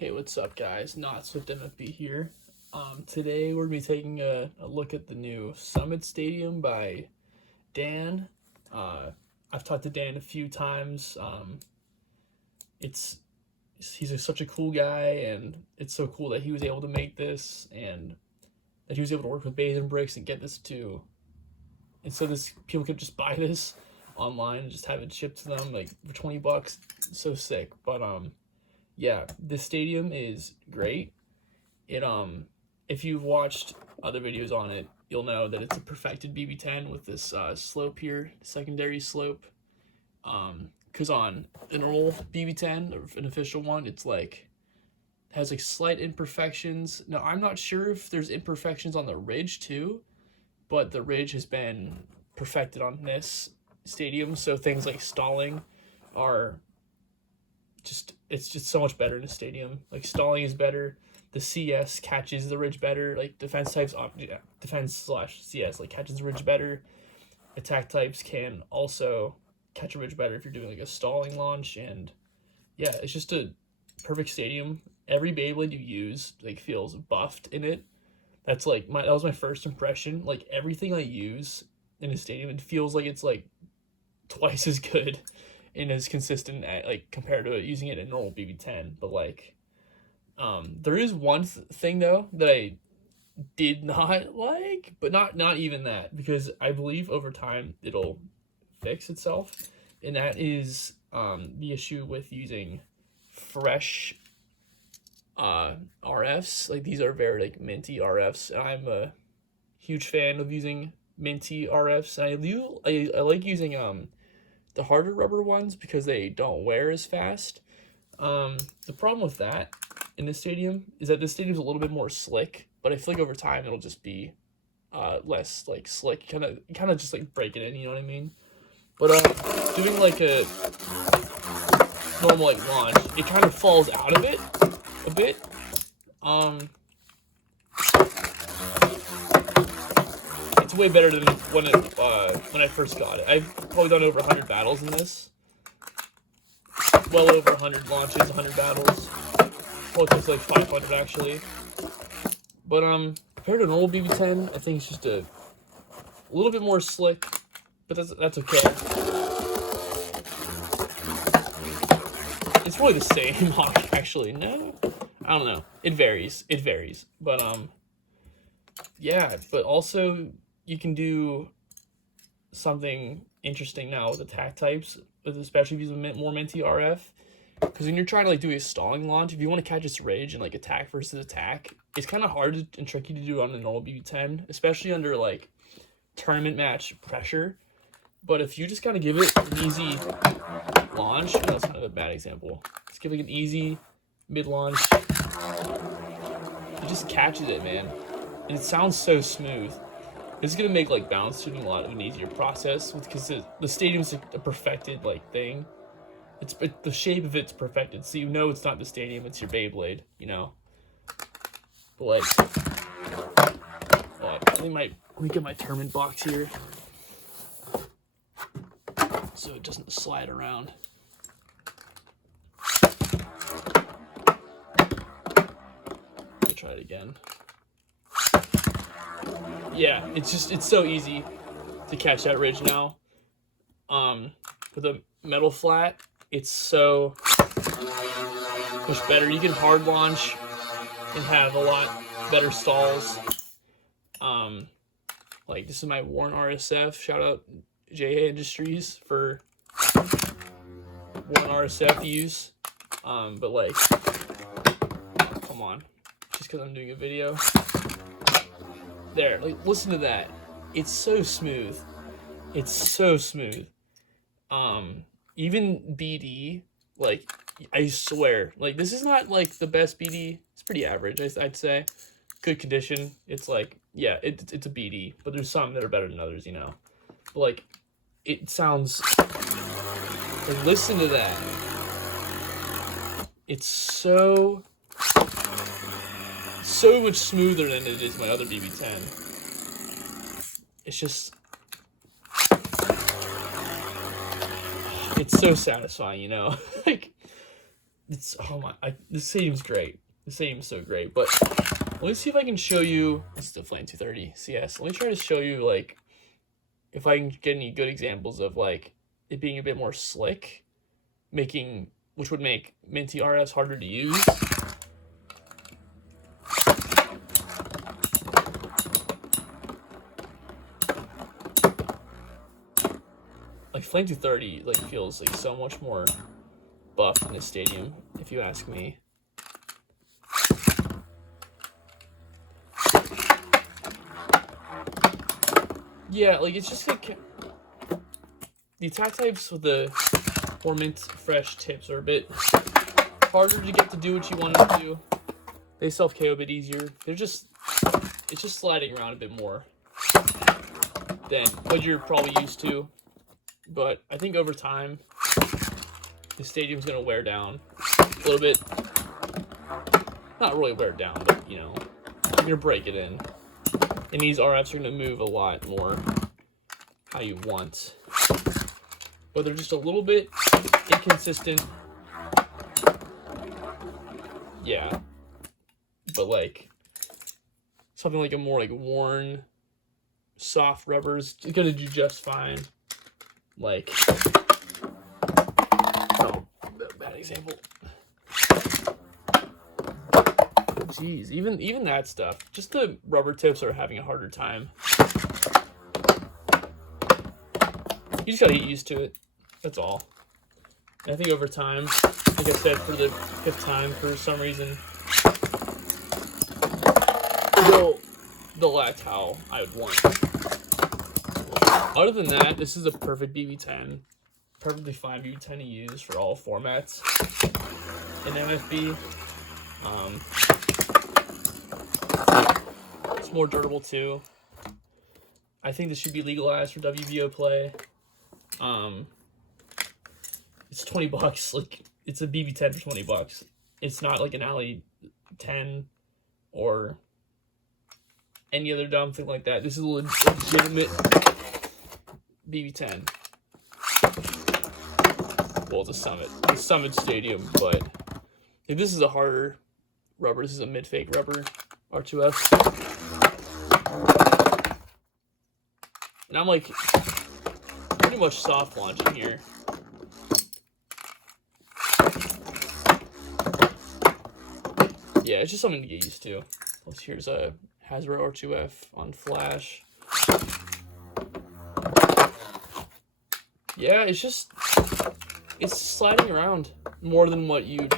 Hey, what's up, guys? Not Swift MFB here. Today we're gonna be taking a look at the new Summit Stadium by Dan. I've talked to Dan a few times. It's such a cool guy, and it's so cool that he was able to make this, and that he was able to work with Basin Bricks and get this to. And so this people could just buy this online and just have it shipped to them like for $20. So sick, but yeah, this stadium is great. It if you've watched other videos on it, you'll know that it's a perfected BB10 with this slope here, secondary slope. Cause on an old BB10, an official one, it's like has like slight imperfections. Now I'm not sure if there's imperfections on the ridge too, but the ridge has been perfected on this stadium, so things like stalling are it's just so much better in a stadium. Like stalling is better. The CS catches the ridge better. Like defense types, defense/CS like catches the ridge better. Attack types can also catch a ridge better if you're doing like a stalling launch. And yeah, it's just a perfect stadium. Every Beyblade you use like feels buffed in it. That was my first impression. Like everything I use in a stadium, it feels like it's like twice as good and as consistent like compared to using it in normal BB10. But like there is one thing though that I did not like, but not even that, because I believe over time it'll fix itself, and that is the issue with using fresh RFs. Like these are very like minty RFs, and I'm a huge fan of using minty RFs. And I like using the harder rubber ones because they don't wear as fast. The problem with that in this stadium is that this stadium's a little bit more slick, but I feel like over time it'll just be less like slick, kind of just like break it in, you know what I mean? But doing like a normal like launch, it kind of falls out of it a bit. It's way better than when I first got it. I've probably done over 100 battles in this. Well over 100 launches, 100 battles. Probably close to like 500 actually. But compared to an old BB10, I think it's just a little bit more slick, but that's okay. It's probably the same, actually. No, I don't know. It varies. But yeah. But also you can do something interesting now with attack types, especially if you use more minty RF. Because when you're trying to like do a stalling launch, if you want to catch its rage and like attack versus attack, it's kind of hard and tricky to do on a normal BB10, especially under like tournament match pressure. But if you just kind of give it an easy launch, that's kind of a bad example. Just give it an easy mid launch. It just catches it, man. And it sounds so smooth. This is gonna make like bounce shooting a lot of an easier process, because the stadium's a perfected like thing. The shape of it's perfected, so you know it's not the stadium, it's your Beyblade, you know. But like, let me get my tournament box here, so it doesn't slide around. Let me try it again. Yeah, it's so easy to catch that ridge now. With a metal flat, it's so much better. You can hard launch and have a lot better stalls. Like this is my Warren RSF. Shout out JA Industries for Warren RSF use. But like, come on, just because I'm doing a video. There, like listen to that. It's so smooth. It's so smooth. Even BD, like I swear, like this is not like the best BD. It's pretty average, I'd say. Good condition. It's like, yeah, it's a BD, but there's some that are better than others, you know. But like, it sounds like, listen to that. It's so much smoother than it is my other BB10. It's just, it's so satisfying, you know. Like it's, oh my, this stadium's great. This stadium's so great. But let me see if I can show you. It's the Flame 230 CS. Let me try to show you, like, if I can get any good examples of, like, it being a bit more slick, which would make Minty RFs harder to use. Like, Flame 230, like, feels like so much more buff in this stadium, if you ask me. Yeah, like, it's just like the attack types with the more mint fresh tips are a bit harder to get to do what you want to do. They self KO a bit easier. It's just sliding around a bit more than what you're probably used to. But I think over time, the stadium's gonna wear down a little bit. Not really wear down, but you know, you're gonna break it in. And these RFs are gonna move a lot more how you want. But they're just a little bit inconsistent. Yeah. But like something like a more like worn soft rubbers is gonna do just fine. Like, oh, bad example. Jeez, even that stuff. Just the rubber tips are having a harder time. You just gotta get used to it. That's all. And I think over time, like I said, for the 5th time, for some reason, they'll act how I would want. Other than that, this is a perfect BB10. Perfectly fine BB10 to use for all formats in MFB. It's more durable too. I think this should be legalized for WBO play. It's $20. Like, it's a BB10 for $20. It's not like an Alley 10 or any other dumb thing like that. This is a legitimate BB10. Well, it's a Summit Stadium, but if this is a harder rubber, this is a mid-fake rubber, R2F. And I'm like pretty much soft launching here. Yeah, it's just something to get used to. Here's a Hasbro R2F on flash. Yeah, it's sliding around more than what you'd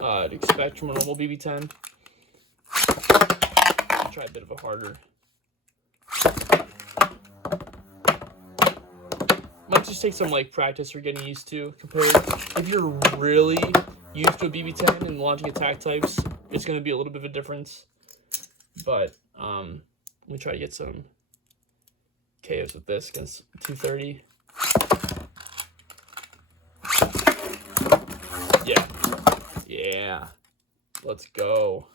expect from a normal BB10. I'll try a bit of a harder. Might just take some like practice or getting used to. Compared, if you're really used to a BB10 and launching attack types, it's going to be a little bit of a difference. But let me try to get some KOs with this against 230. Yeah, let's go.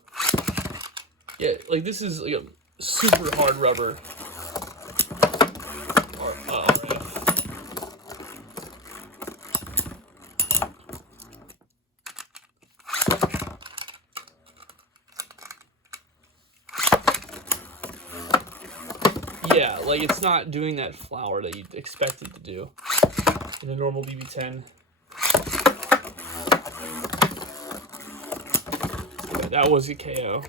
Yeah, like this is like a super hard rubber. Yeah, like it's not doing that flower that you'd expect it to do in a normal BB10. Yeah, that was a KO.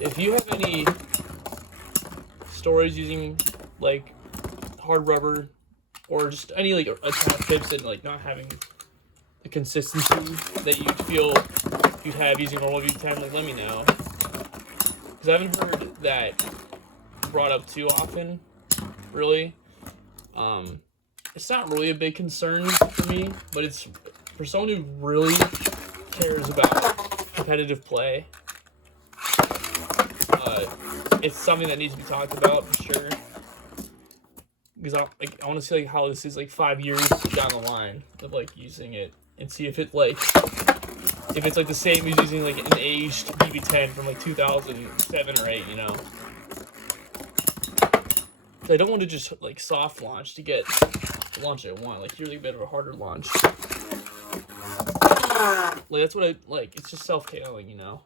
If you have any stories using like hard rubber or just any like attack tips and like not having the consistency that you'd feel you'd have using normal BB10, like let me know, because I haven't heard that brought up too often, really. It's not really a big concern for me, but it's for someone who really cares about competitive play. It's something that needs to be talked about for sure, because I want to see like how this is like 5 years down the line of like using it and see if it's like the same as using like an aged BB10 from like 2007 or 8, you know. I don't want to just like soft launch to get the launch I want. Like here's a bit of a harder launch. Like that's what I like. It's just self-KOing, you know.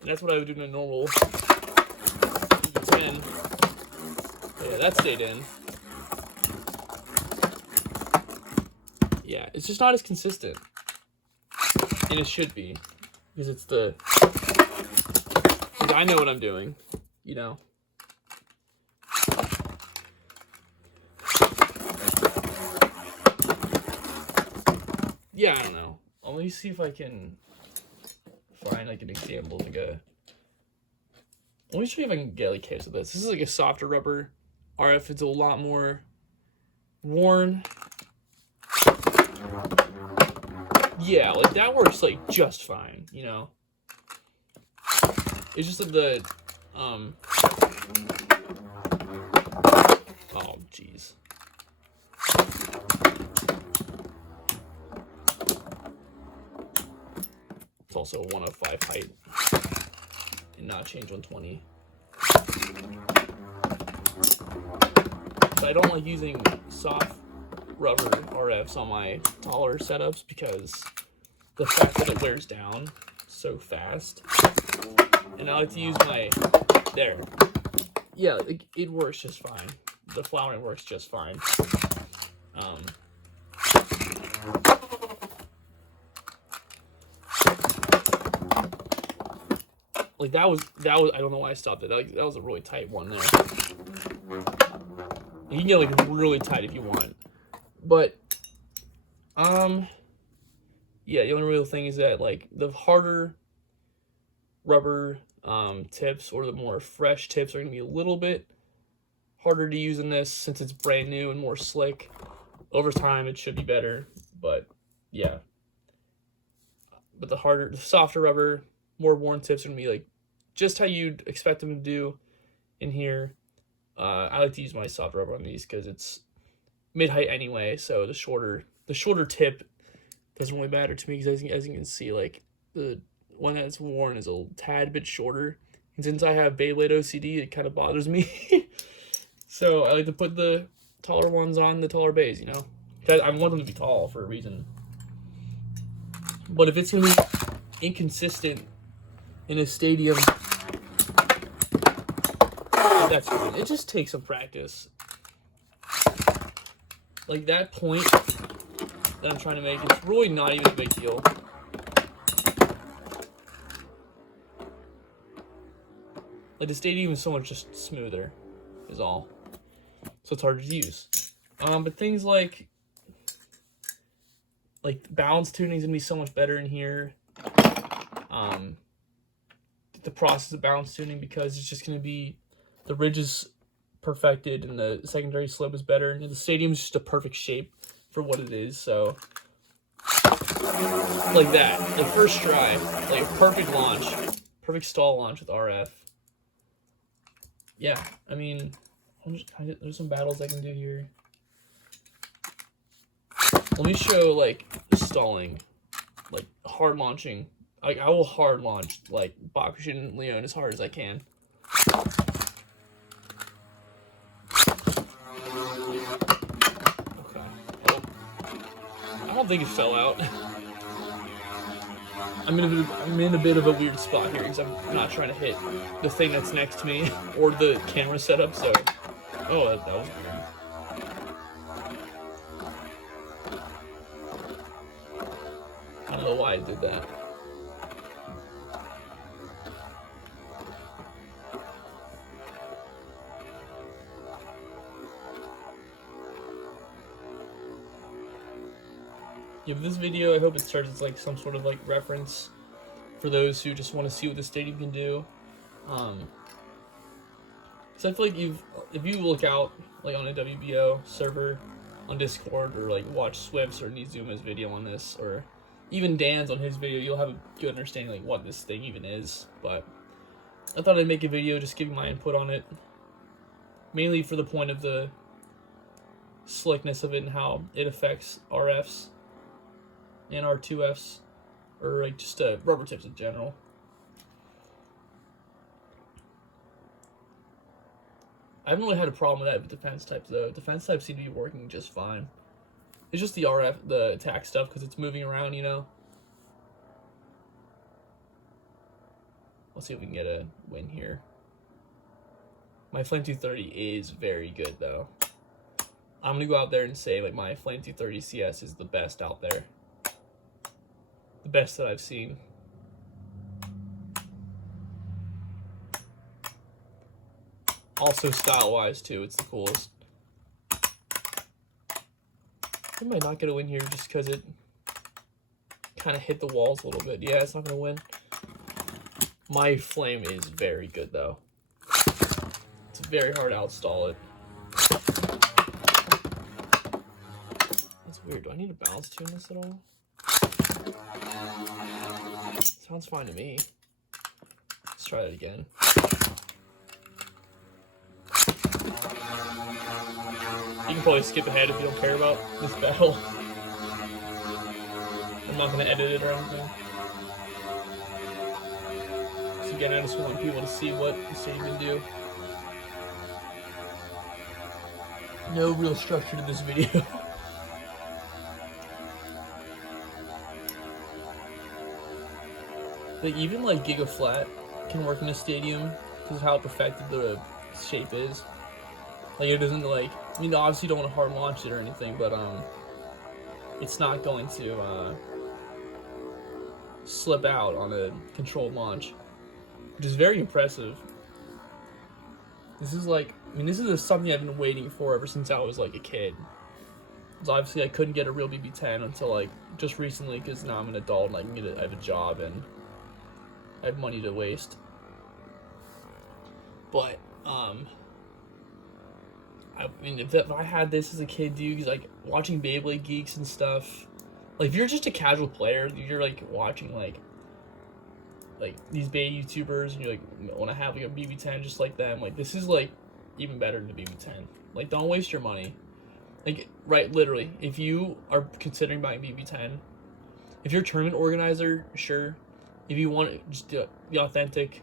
And that's what I would do in a normal 10. Yeah, that stayed in. Yeah, it's just not as consistent. And it should be. Because it's the... Like, I know what I'm doing, you know. Yeah, I don't know. Let me see if I can find like an example, like a... Let me show you if I can get like case of this. This is like a softer rubber RF. It's a lot more worn. Yeah, like that works like just fine, you know. It's just like the oh jeez. It's also a 105 height and not change 120. So I don't like using soft rubber RFs on my taller setups because the fact that it wears down so fast. And I like to use my, there. Yeah, it works just fine. The flowering works just fine. Like that was, I don't know why I stopped it. That was a really tight one there. You can get like really tight if you want. But, yeah, the only real thing is that like the harder rubber tips or the more fresh tips are going to be a little bit harder to use in this since it's brand new and more slick. Over time it should be better, but yeah. But the softer rubber, more worn tips are going to be like just how you'd expect them to do in here. I like to use my soft rubber on these because it's mid-height anyway, so the shorter tip doesn't really matter to me because as you can see, like the one that's worn is a tad bit shorter, and since I have Beyblade OCD, it kind of bothers me. So I like to put the taller ones on the taller bays, you know. I want them to be tall for a reason. But if it's gonna be inconsistent in a stadium, that's fine. It just takes some practice. Like that point that I'm trying to make, it's really not even a big deal. Like the stadium is so much just smoother, is all. So it's harder to use. But things like balance tuning is gonna be so much better in here. The process of balance tuning, because it's just gonna be the ridge is perfected and the secondary slope is better, and the stadium is just a perfect shape for what it is. So like that, like first try, like a perfect launch, perfect stall launch with RF. Yeah, I mean, there's some battles I can do here. Let me show like stalling, like hard launching. Like I will hard launch like Bakushin Leon as hard as I can. Okay. Oh. I don't think it fell out. I'm in a bit of a weird spot here because I'm not trying to hit the thing that's next to me or the camera setup. So, oh, that was weird. I don't know why I did that. Yeah, this video, I hope it serves as like some sort of like reference for those who just want to see what the stadium can do. Because I feel like if you look out like on a WBO server on Discord, or like watch Swift's or Nizuma's video on this, or even Dan's on his video, you'll have a good understanding like what this thing even is. But I thought I'd make a video just giving my input on it, mainly for the point of the slickness of it and how it affects RFs and R2Fs, or like just rubber tips in general. I haven't really had a problem with that with defense types though. Defense types seem to be working just fine. It's just the RF, the attack stuff, because it's moving around, you know. Let's see if we can get a win here. My Flame 230 is very good though. I'm gonna go out there and say like my Flame 230 CS is the best out there. The best that I've seen. Also style-wise too, it's the coolest. I might not get a win here just because it kind of hit the walls a little bit. Yeah, it's not gonna win. My Flame is very good though. It's very hard to outstall it. That's weird. Do I need a balance tune this at all? Sounds fine to me. Let's try it again. You can probably skip ahead if you don't care about this battle. I'm not going to edit it or anything. So again, I just want people to see what the city can do. No real structure to this video. Like even like Giga Flat can work in a stadium because of how perfected the shape is. Like it doesn't like, I mean obviously you don't want to hard launch it or anything, but it's not going to slip out on a controlled launch, which is very impressive. This is like, I mean this is something I've been waiting for ever since I was like a kid. Because obviously I couldn't get a real BB-10 until like just recently, because now I'm an adult and I can I have a job and I have money to waste. But I mean, if I had this as a kid, dude, because like watching Beyblade Geeks and stuff, like if you're just a casual player, you're like watching like these Bay YouTubers, and you like want to have like a BB-10 just like them. Like this is like even better than a BB-10. Like don't waste your money. Like right, literally, if you are considering buying BB-10, if you're a tournament organizer, sure. If you want just the authentic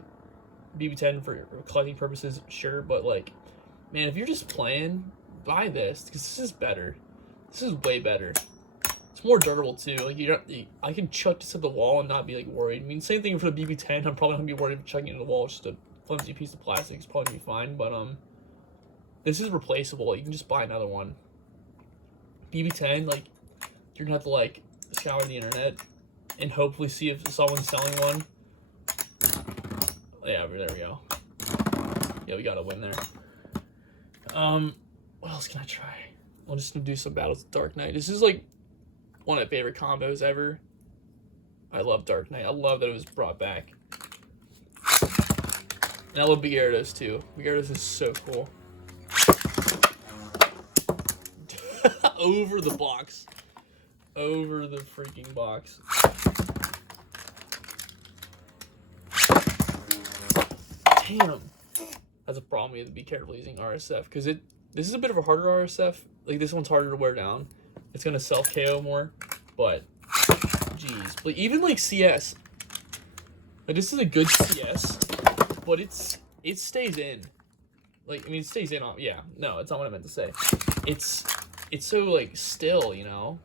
BB-10 for collecting purposes, sure. But like, man, if you're just playing, buy this because this is better. This is way better. It's more durable too. Like I can chuck this at the wall and not be like worried. I mean, same thing for the BB-10. I'm probably not gonna be worried about chucking it at the wall. It's just a flimsy piece of plastic. It's probably gonna be fine. But this is replaceable. You can just buy another one. BB-10, like you're gonna have to like scour the internet and hopefully see if someone's selling one. Yeah, there we go. Yeah, we got a win there. What else can I try? I'm just gonna do some battles with Dark Knight. This is like one of my favorite combos ever. I love Dark Knight. I love that it was brought back. And I love Big Gyarados too. Big Gyarados is so cool. Over the box. Over the freaking box. Damn. That's a problem. You have to be careful using RSF because this is a bit of a harder RSF. Like this one's harder to wear down. It's gonna self KO more, but jeez. But even like CS, like this is a good CS, but it stays in. Like I mean, it stays in on. Yeah, no, it's not what I meant to say. It's so like still, you know.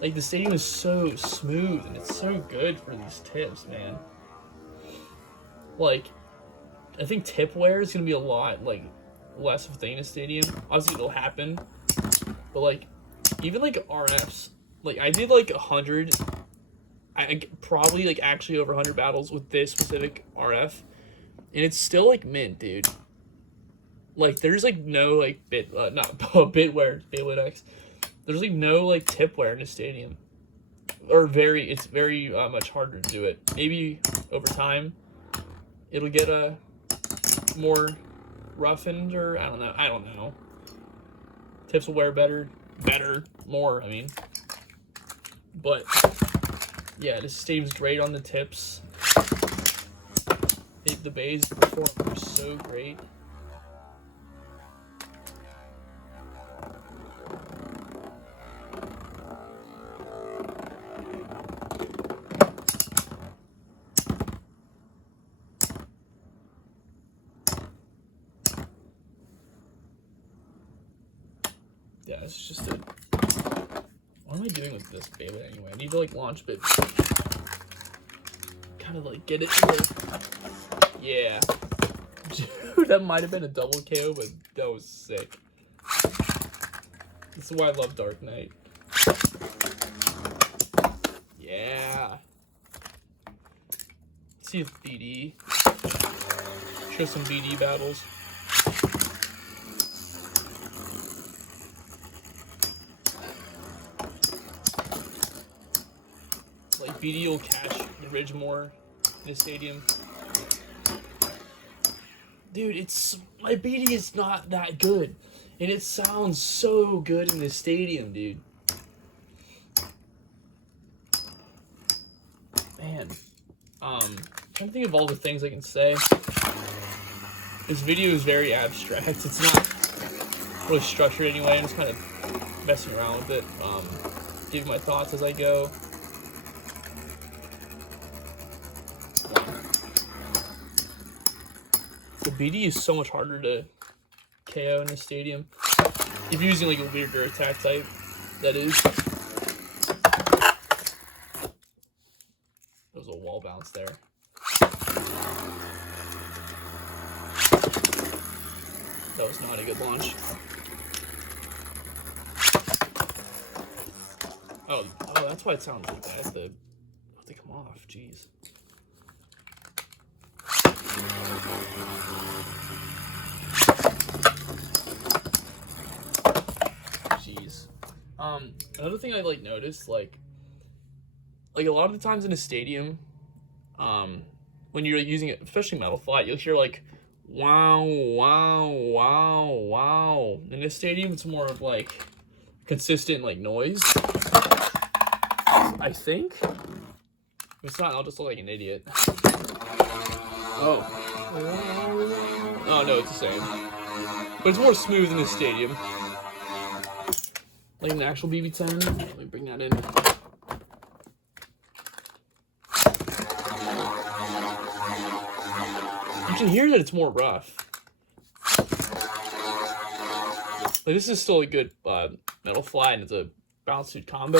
Like the stadium is so smooth and it's so good for these tips, man. Like, I think tip wear is gonna be a lot like less of a thing in a stadium. Obviously, it'll happen, but like even like RFs, like I did like 100. I probably like actually over 100 battles with this specific RF, and it's still like mint, dude. Like there's like no like not bit wear Beyblade X. There's like no like tip wear in a stadium, or it's very much harder to do it. Maybe over time, it'll get more roughened, or I don't know. Tips will wear better, more. I mean, but yeah, this stadium's great on the tips. The bays before were so great. Yeah, it's just a... What am I doing with this baby anyway? I need to, like, launch it. Kind of, like, get it in there. Yeah. Dude, that might have been a double KO, but that was sick. This is why I love Dark Knight. Yeah. Let's see if BD. Show some BD battles. Like, BD will catch the Ridgemore in the stadium. Dude, my BD is not that good. And it sounds so good in the stadium, dude. Man. Trying to think of all the things I can say. This video is very abstract. It's not really structured anyway. I'm just kind of messing around with it. Giving my thoughts as I go. The BD is so much harder to KO in the stadium. If you're using like a weirder attack type, that is. There was a wall bounce there. That was not a good launch. Oh, that's why it sounds like that. I have to come off. Jeez. Jeez. Another thing I like noticed, like a lot of the times in a stadium, when you're using it, especially Metal Flight, you'll hear like wow, wow, wow, wow. In a stadium, it's more of like consistent like noise. I think. If it's not, I'll just look like an idiot. Oh. Oh no, it's the same. But it's more smooth in the stadium. Like an actual BB10. Let me bring that in. You can hear that it's more rough. Like, this is still a good Metal Fly, and it's a bounce suit combo.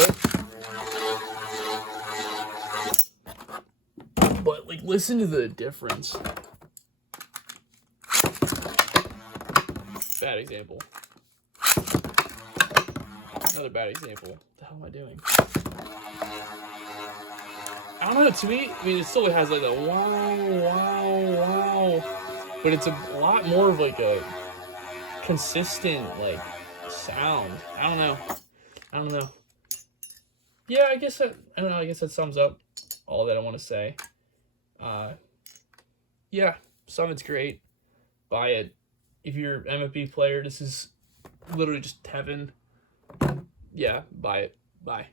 But like, listen to the difference. Bad example. Another bad example. What the hell am I doing? I don't know, to me, I mean, it still has like a wow, wow, wow. But it's a lot more of like a consistent, like, sound. I don't know. Yeah, I guess that sums up all that I want to say. Yeah, Summit's great. Buy it. If you're an MFB player, this is literally just heaven. Yeah, buy it. Bye.